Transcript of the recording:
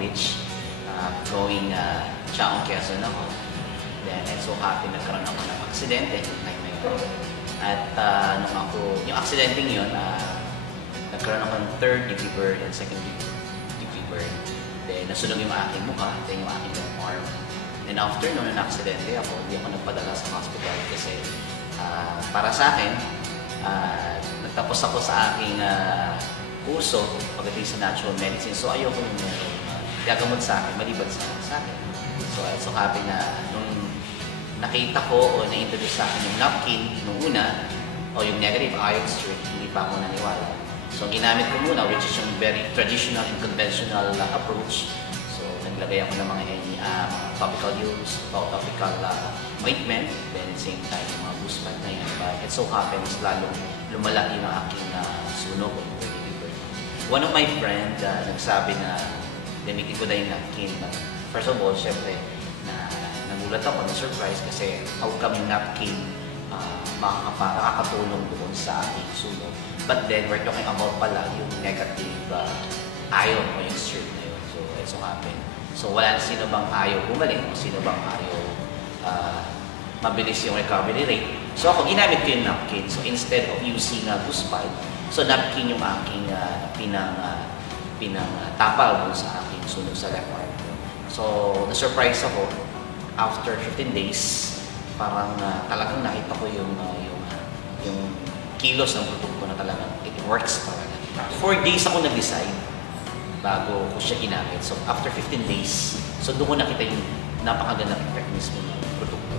Beach. Going Chaong, Quezon ako. Then I so happy nagkaroon ako ng aksidente noong time na yun. At yung aksidente yun, nagkaroon ako ng third degree burn and second degree burn. Then nasunog yung aking mukha, then yung aking arm. And after noon ng aksidente ako, hindi ako nagpadala sa hospital kasi para sa akin, nagtapos ako sa aking kurso pagdating sa natural medicine. So ayoko yung gagamot sa akin, maliban sa akin. So I'm so happy na nung nakita ko o na-introduce sa akin yung napkin nung una o yung negative ion strip, hindi pa ako naniwala. So ginamit ko muna, which is yung very traditional and conventional approach. So naglagay ako ng mga topical use, topical ointment, then at the same time yung mga boost pad na yan. But it so happens lalong lumalaki yung aking sunog o one of my friend nagsabi na gamitin ko na yung napkin. But first of all, syempre, nagulat ako, na-surprise kasi how come yung napkin nakakatulong doon sa aking sunog. But then, we're talking about pala yung negative ion o yung strip na yun. So, it so happen. So, wala na sino bang ayaw bumalik o sino bang ayaw mabilis yung recovery rate. So, ako, ginamit ko yung napkin. So, instead of using boost pad, so napkin yung aking tapal doon sa aking sunog sa left arm. So, na-surprise ako. After 15 days, parang talagang nakita ko yung kilos ng produkto na talagang it works talaga. 4 days ako nag-decide bago ko siya ginamit. So, after 15 days, so doon ko nakita yung napakagandang effect mismo ng produkto.